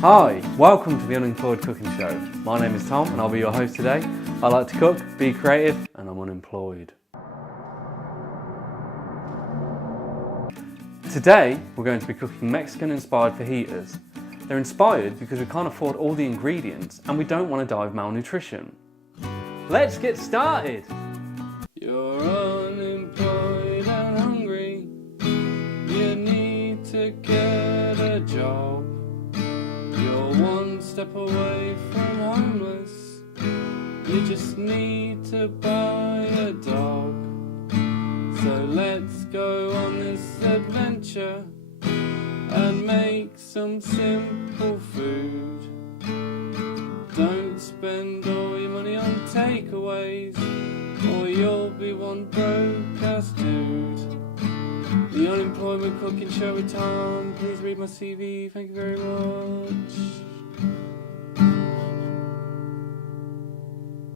Hi, welcome to the Unemployed Cooking Show. My name is Tom and I'll be your host today. I like to cook, be creative, and I'm unemployed. Today, we're going to be cooking Mexican-inspired fajitas. They're inspired because we can't afford all the ingredients and we don't want to die of malnutrition. Let's get started! You're unemployed and hungry. You need to get a job. You're one step away from homeless. You just need to buy a dog. So let's go on this adventure and make some simple food. Don't spend all your money on takeaways, or you'll be one broke ass dude. The Unemployment Cooking Show with Tom. Please read my CV. Thank you very much.